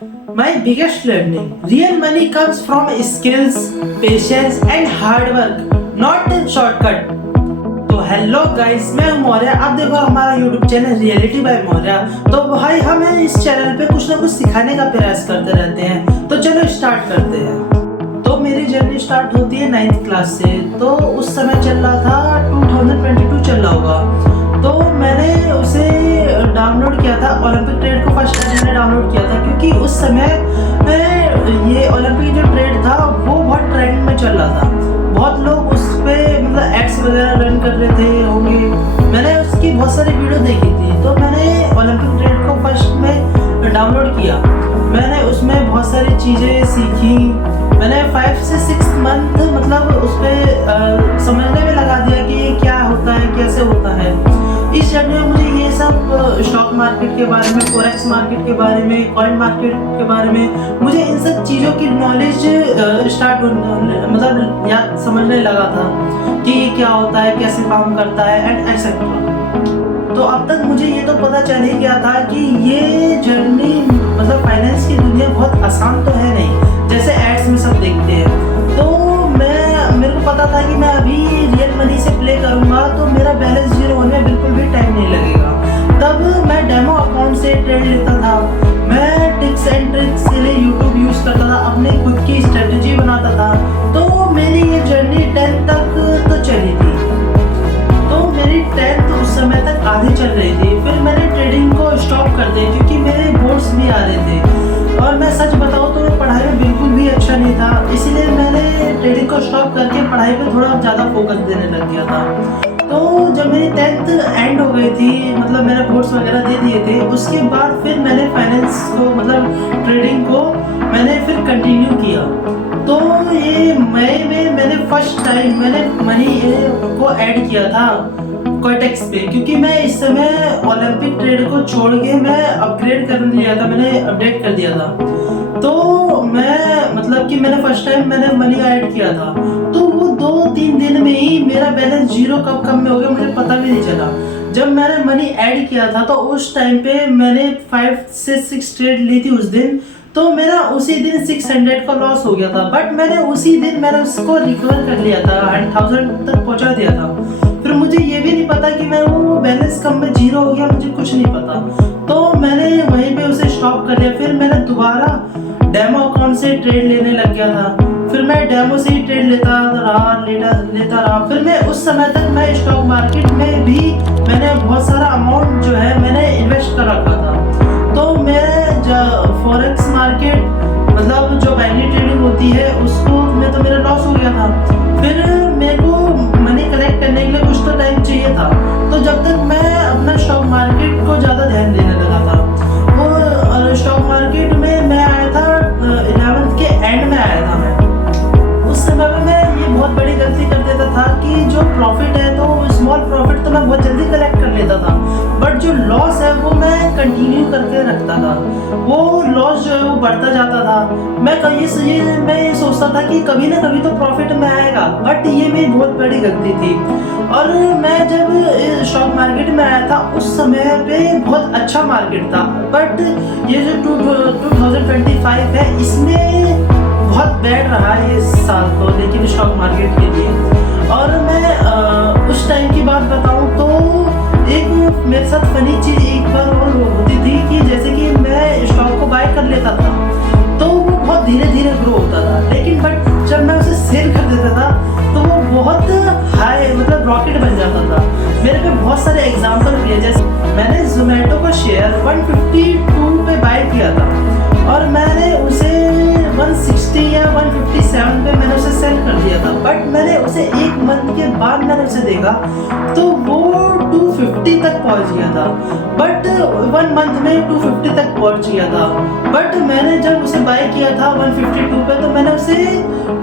My biggest learning, real money comes from skills, patience and hard work, not shortcut. तो hello guys, मैं हूं मौर्य। आप देखो हमारा YouTube channel reality by Maurya. तो भाई हम इस चैनल पे कुछ ना कुछ सिखाने का प्रयास करते रहते हैं। तो चलो स्टार्ट करते हैं। तो मेरी जर्नी स्टार्ट होती है 9th क्लास से। तो उस समय चल रहा था 2022 चल रहा होगा। तो मैंने उसे डाउनलोड किया था, ओलंपिक ट्रेड को फर्स्ट टाइम मैंने डाउनलोड किया था, क्योंकि उस समय ये ओलंपिक जो ट्रेड था वो बहुत ट्रेंड में चल रहा था। बहुत लोग उस पर मतलब एड्स वगैरह रन कर रहे थे होंगे। मैंने उसकी बहुत सारी वीडियो देखी थी। तो मैंने ओलंपिक ट्रेड को फर्स्ट में डाउनलोड किया। मैंने उसमें बहुत सारी चीज़ें सीखी। मैंने 5 से 6 मंथ मतलब उस पर समझने में लगा दिया कि ये क्या होता है, कैसे होता है। इस जर्नी में मुझे ये सब स्टॉक मार्केट के बारे में, फॉरेक्स मार्केट के बारे में, कॉइन मार्केट के बारे में, मुझे इन सब चीज़ों की नॉलेज स्टार्ट मतलब याद समझने लगा था कि ये क्या होता है, कैसे काम करता है एंड एक्सेट्रा। तो अब तक मुझे ये तो पता चल ही गया था कि ये जर्नी मतलब फाइनेंस की दुनिया बहुत आसान तो है नहीं, जैसे एड्स में सब देखते हैं। तो मेरे को पता था कि मैं अभी रियल मनी से प्ले करूंगा तो मेरा बैलेंस जीरो होने में बिल्कुल भी टाइम नहीं लगेगा। तब मैं डेमो अकाउंट से ट्रेड लेता था। मैं टिप्स एंड ट्रिक्स के लिए यूट्यूब यूज़ करता था, अपनी खुद की स्ट्रेटजी बनाता था। तो मेरी ये जर्नी 10th तक तो चली थी। तो मेरी 10th उस समय तक आधी चल रही थी। फिर मैंने ट्रेडिंग को स्टॉप कर दिया क्योंकि मेरे बोर्ड्स भी आ रहे थे। और मैं सच बताऊँ तो मैं पढ़ाई में बिल्कुल भी अच्छा नहीं था, इसीलिए मैंने ट्रेडिंग को स्टॉप करके पढ़ाई पे थोड़ा ज़्यादा फोकस देने लग गया था। तो जब मेरी 10th एंड हो गई थी, मतलब मैंने बोर्ड्स वगैरह दे दिए थे, उसके बाद फिर मैंने फाइनेंस को मतलब ट्रेडिंग को मैंने फिर कंटिन्यू किया। तो ये मई में मैंने फर्स्ट टाइम मैंने मनी को ऐड किया था कोटेक्स पे, क्योंकि मैं इस समय ओलंपिक ट्रेड को छोड़ के मैं अपग्रेड कर लिया था, मैंने अपडेट कर दिया था। तो मैं मतलब कि मैंने फर्स्ट टाइम मैंने मनी ऐड किया था। तो वो 2-3 दिन में ही मेरा बैलेंस जीरो कब कम में हो गया मुझे पता भी नहीं चला। जब मैंने मनी ऐड किया था तो उस टाइम पे मैंने 5 से 6 ट्रेड ली थी उस दिन। तो मेरा उसी दिन 600 का लॉस हो गया था, बट मैंने उसी दिन मैंने उसको रिकवर कर लिया था, 1000 तक पहुंचा दिया था। फिर मुझे ये भी नहीं पता कि मैं वो बैलेंस कम में जीरो हो गया, मुझे कुछ नहीं पता। तो मैंने वहीं पे उसे स्टॉप कर लिया। फिर मैंने दोबारा डेमो अकाउंट से ट्रेड लेने लग गया था। फिर मैं डेमो से ही ट्रेड लेता रहा। फिर मैं उस समय तक मैं स्टॉक मार्केट में भी मैंने बहुत सारा अमाउंट जो है मैंने इन्वेस्ट कर रखा था। तो मैं फॉरेक्स मार्केट मतलब जो बाइनरी ट्रेडिंग होती है उसको में तो मेरा लॉस हो गया था। फिर मेरे को मनी कलेक्ट करने के लिए कुछ तो टाइम चाहिए था। तो जब तक मैं अपना स्टॉक मार्केट को ज़्यादा ध्यान देने लगा था, वो स्टॉक मार्केट में मैं आया था 11th के एंड में आया था। मैं उस समय में मैं ये बहुत बड़ी गलती कर देता था कि जो प्रॉफिट है तो स्मॉल प्रॉफिट तो मैं बहुत जल्दी कलेक्ट कर लेता था, बट जो लॉस है वो मैं कंटिन्यू करके रखता था। वो लॉस जो है वो बढ़ता जाता था। मैं ये सोचता था कि कभी ना कभी तो प्रॉफिट में आएगा, बट ये मेरी बहुत बड़ी गलती थी। और मैं जब स्टॉक मार्केट में आया था उस समय पे बहुत अच्छा मार्केट था, बट ये जो 2025 है इसमें बहुत बैड रहा है इस साल तो, लेकिन स्टॉक मार्केट के लिए। और मैं उस टाइम की बात बताऊं तो एक मेरे साथ फनी चीज़ एक बार और होती थी कि जैसे कि मैं स्टॉक को बाय कर लेता था तो वो बहुत धीरे धीरे ग्रो होता था, लेकिन बट जब मैं उसे सेल कर देता था तो वो बहुत हाई मतलब रॉकेट बन जाता था। मेरे पे बहुत सारे एग्जाम्पल भी है, जैसे मैंने जोमेटो का शेयर 152 पे बाय किया था और मैंने उसे 160 या 157 पे मैंने उसे सेल कर दिया था, बट मैंने उसे 1 मंथ के बाद मैंने उसे देखा तो वो 250 तक पहुंच गया था। बट 1 मंथ में 250 तक पहुंच गया था। बट मैंने जब उसे बाय किया था 152 पे तो मैंने उसे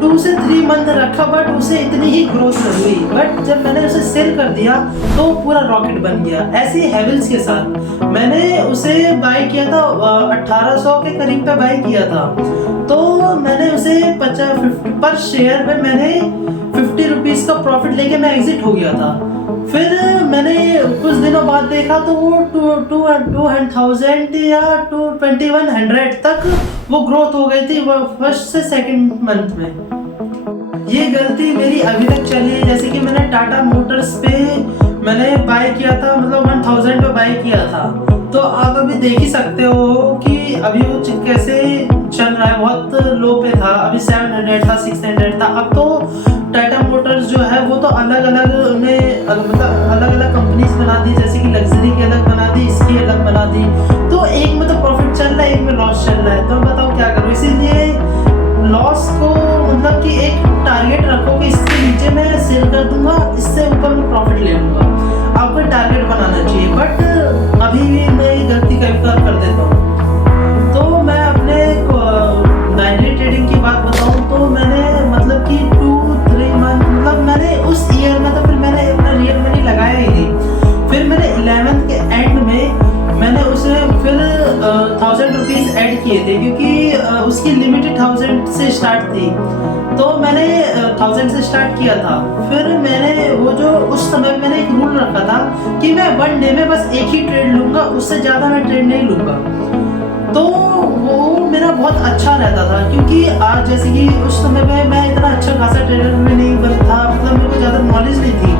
2 से 3 मंथ रखा, बट उसे इतनी ही ग्रोथ नहीं हुई। बट जब मैंने उसे सेल कर दिया तो पूरा रॉकेट बन गया। ऐसे ही हैवेल्स के साथ मैंने उसे बाय किया था 1800 के करीब पे बाय किया था। तो मैंने उसे 50 पर शेयर पे मैंने 50 रुपीज़ का प्रॉफिट लेके मैं एग्जिट हो गया था। फिर मैंने कुछ दिनों बाद देखा तो वो 2,000 या 2,100 तक वो ग्रोथ हो गई थी फर्स्ट से सेकंड मंथ में। ये गलती मेरी अभी तक चली है। जैसे कि मैंने टाटा मोटर्स पे मैंने बाय किया था, मतलब 1,000 पे बाय किया था, तो आप अभी देख ही सकते हो कि अभी वो कैसे चल रहा है। बहुत लो पे था, अभी 700 था, 600 था। अब तो टाटा मोटर्स जो है वो तो अलग अलग में मतलब अलग अलग कंपनीज बना दी, जैसे कि लग्जरी की अलग बना दी, इसकी अलग बना दी। तो एक में तो प्रॉफिट चल रहा है, एक में लॉस चल रहा है, तो बताओ क्या करूँ। इसीलिए लॉस को मतलब कि एक टारगेट रखो कि इसके नीचे मैं सेल कर दूंगा, इससे ऊपर मैं प्रॉफिट ले लूंगा। आपको टारगेट बनाना चाहिए। बट अभी भी मैं ये गलती कई बार कर देता हूँ। तो मैं अपने बाइनरी ट्रेडिंग की बात बताऊँ तो मैंने मतलब कि 2-3 मंथ मतलब मैंने उस ईयर में तो फिर मैंने अपना रियल मनी लगाया ही नहीं। फिर मैंने 11th के एंड में मैंने उसमें फिर 1,000 रुपीज़ ऐड किए थे, क्योंकि उसकी लिमिट 1,000 से स्टार्ट थी। तो मैंने 1,000 से स्टार्ट किया था। फिर मैंने वो जो उस समय मैंने एक रूल रखा था कि मैं 1 डे में बस एक ही ट्रेड लूँगा, उससे ज़्यादा मैं ट्रेड नहीं लूँगा। तो वो मेरा बहुत अच्छा रहता था, क्योंकि आज जैसे कि उस समय में मैं इतना अच्छा खासा ट्रेडर में नहीं बन था, मतलब मेरे को ज़्यादा नॉलेज नहीं थी।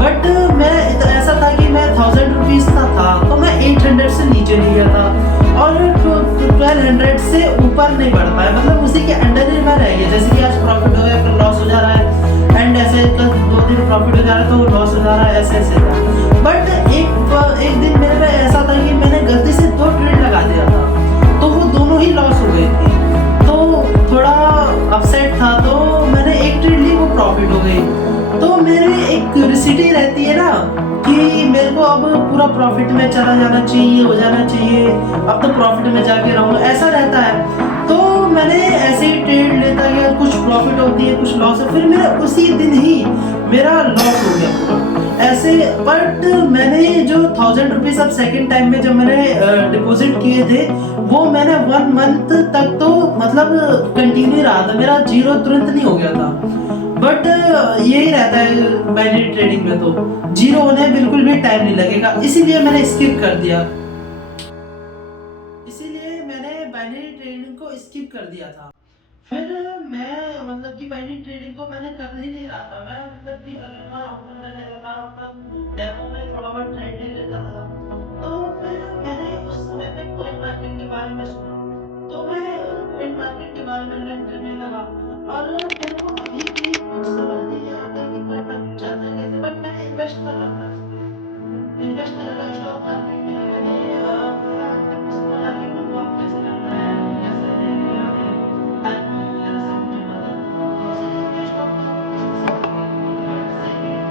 बट मैं ऐसा था कि मैं 1,000 रुपीज़ का था तो मैं 800 से नीचे नहीं गया था और 1,200 से ऊपर नहीं बढ़ पाया, मतलब उसी के अंडर ही मैं रह गया। जैसे कि आज प्रॉफिट हो गया, फिर लॉस हो जा रहा है, एंड ऐसे 2 दिन प्रॉफिट हो जा रहा है तो लॉस हो जा रहा है, ऐसे ऐसे था। बट एक दिन मेरे में ऐसा था कि मैंने गलती से 2 ट्रेड लगा दिया था, तो वो दोनों ही लॉस हो गई थी। तो थोड़ा अपसेट था, तो मैंने एक ट्रेड ली, वो प्रॉफिट हो गई। तो मेरी एक क्यूरियोसिटी रहती है ना कि मेरे को अब पूरा प्रॉफिट में चला जाना चाहिए, हो जाना चाहिए, अब तो प्रॉफिट में जाके रहूँगा, ऐसा रहता है। तो मैंने ऐसे ही ट्रेड लेता गया, कुछ प्रॉफिट होती है, कुछ लॉस है। फिर मेरा उसी दिन ही मेरा लॉस हो गया पूरा ऐसे। बट मैंने जो 1,000 रुपीज़ अब सेकेंड टाइम में जब मैंने डिपॉजिट किए थे, वो मैंने 1 मंथ तक तो मतलब कंटिन्यू रहा था, मेरा जीरो तुरंत नहीं हो गया था। बट यही रहता है बाइनरी ट्रेडिंग में, तो जीरो होने बिल्कुल भी टाइम नहीं लगेगा, इसीलिए मैंने स्किप कर दिया। इसीलिए मैंने बाइनरी ट्रेडिंग को स्किप कर दिया था। फिर मैं मतलब कि बाइनरी ट्रेडिंग को मैंने कर ही नहीं रहा था। मैं मतलब कि डेमो में थोड़ा बहुत ट्रेड ले लेता था। तो फिर मैंने उस समय पे कॉइन मार्केट के बारे में सुना, तो मैं कॉइन मार्केट के बारे में लर्न करने लगा। और मेरे को अभी भी कुछ समझ नहीं आता कि कॉइन मार्केट चलता है कैसे, बट मैंने इन्वेस्ट कर रखा है। इन्वेस्ट कर रखा है स्टॉक मार्केट में। मैंने स्टॉक मार्केट में जॉब कैसे करना है, कैसे लेना है, टाइम वगैरह सब मुझे पता है। तो इसलिए मैं स्टॉक मार्केट में सीख गया। बट सही है,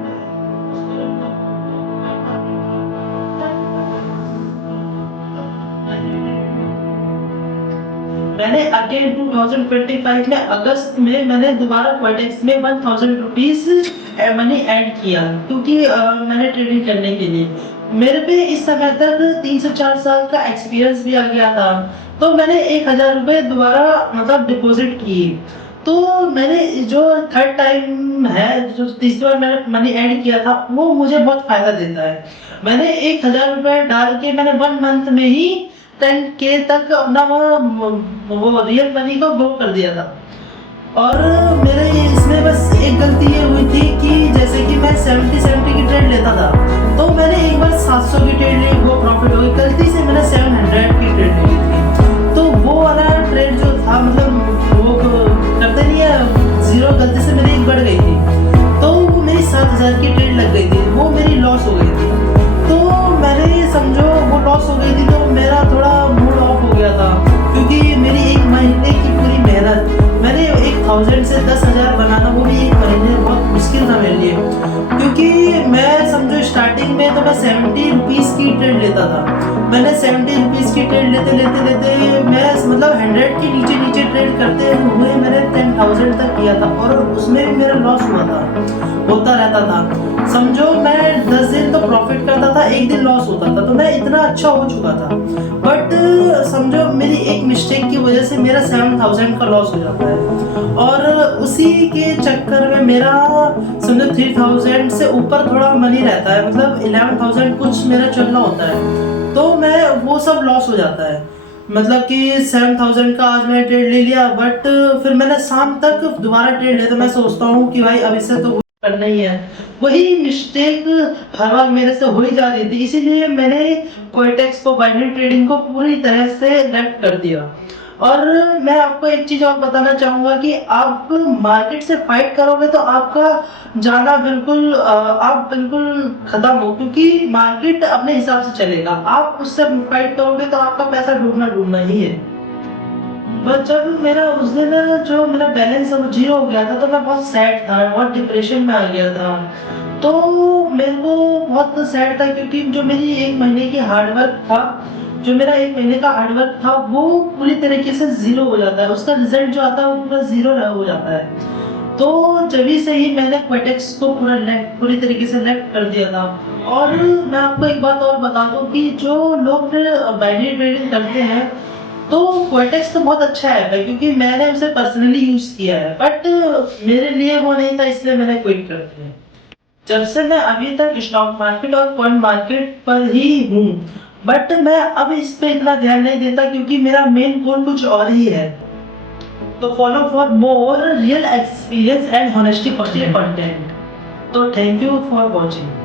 मैं उसको रखता हूँ तो कॉइन मार्केट मैंने अगेन 2025 में अगस्त में मैंने दोबारा क्वाटेक्स में 1,000 रुपीज़ मनी ऐड किया, क्योंकि मैंने ट्रेडिंग करने के लिए मेरे पे इस समय तक 3 से 4 साल का एक्सपीरियंस भी आ गया था। तो मैंने 1,000 रुपये दोबारा मतलब डिपॉजिट किए। तो मैंने जो थर्ड टाइम है, जो तीसरी बार मैंने मनी ऐड किया था, वो मुझे बहुत फायदा देता है। मैंने 1,000 रुपये डाल के मैंने 1 मंथ में ही 10K तक अपना वो रियल मनी को ग्रो कर दिया था। और मेरे इसमें बस एक गलती ये हुई थी कि जैसे कि मैं 70 की ट्रेड लेता था, तो मैंने एक बार 700 की ट्रेड ली, वो प्रॉफिट हो गई। गलती से मैंने 700 की ट्रेड ले ली थी, तो वो वाला ट्रेड जो था मतलब वो करते नहीं है जीरो, गलती से मेरी एक बढ़ गई थी, तो वो मेरी 7,000 की ट्रेड लग गई थी, वो मेरी लॉस हो गई थी। तो मैंने समझो वो लॉस हो गई थी, तो मेरा थोड़ा मूड ऑफ हो गया था, क्योंकि मेरी 1 महीने की पूरी मेहनत, मैंने 1,000 से 10,000 बनाना, वो भी 1 महीने बहुत मुश्किल था मेरे लिए। क्योंकि मैं समझो स्टार्टिंग में तो मैं 70 रुपीज़ की ट्रेड लेता था, मैंने 70 रुपीज़ की ट्रेड लेते लेते लेते मैं मतलब 100 के नीचे नीचे ट्रेड करते हुए मैंने 10,000 तक किया था, और उसमें भी मेरा लॉस हुआ था, होता रहता था। समझो मैं 10 दिन तो प्रॉफिट करता था, एक दिन लॉस होता था, तो मैं इतना अच्छा हो चुका था। बट समझो मेरी एक मिस्टेक की वजह से मेरा 7,000 का लॉस हो जाता है, और उसी के चक्कर में मेरा समझो 3,000 से ऊपर थोड़ा मनी रहता है, मतलब 11,000 कुछ मेरा चलना होता है, तो मैं वो सब लॉस हो जाता है। मतलब कि 7,000 का आज मैंने ट्रेड ले लिया, बट फिर मैंने शाम तक दोबारा ट्रेड लिया, तो मैं सोचता हूँ कि भाई अब इससे तो करना ही है। वही मिस्टेक हर बार मेरे से हो ही जा रही थी, इसीलिए मैंने कोएटेक्स को, बाइनरी ट्रेडिंग को पूरी तरह से लेफ्ट कर दिया। और मैं आपको एक चीज और बताना चाहूंगा कि आप मार्केट से फाइट करोगे तो आपका जाना बिल्कुल आप बिल्कुल खत्म हो, क्योंकि मार्केट अपने हिसाब से चलेगा। आप उससे फाइट करोगे तो आपका पैसा डूबना डूबना ही है। बट जब मेरा उस दिन जो मेरा बैलेंस सब जीरो हो गया था, तो मैं बहुत सैड था, बहुत डिप्रेशन में आ गया था। तो मेरे को बहुत सैड था, क्योंकि जो मेरी एक महीने की हार्डवर्क था, जो मेरा एक महीने का हार्डवर्क था, वो पूरी तरीके से जीरो हो जाता है, उसका रिजल्ट जो आता है वो पूरा जीरो हो जाता है। तो जभी से ही मैंने क्वेटेक्स को पूरी तरीके से लेफ्ट कर दिया था। और मैं आपको एक बात और बता दूं कि जो लोग फिर बाइनरी ट्रेडिंग करते हैं, तो क्वेटेक्स तो बहुत अच्छा है भाई, क्योंकि मैंने उसे पर्सनली यूज किया है, बट मेरे लिए वो नहीं था, इसलिए मैंने क्विट कर दिया। जब से मैं अभी तक स्टॉक मार्केट और कॉइन मार्केट पर ही हूँ, बट मैं अब इस पे इतना ध्यान नहीं देता, क्योंकि मेरा मेन गोल कुछ और ही है। तो follow for more real experience and honesty content. तो थैंक यू फॉर वॉचिंग।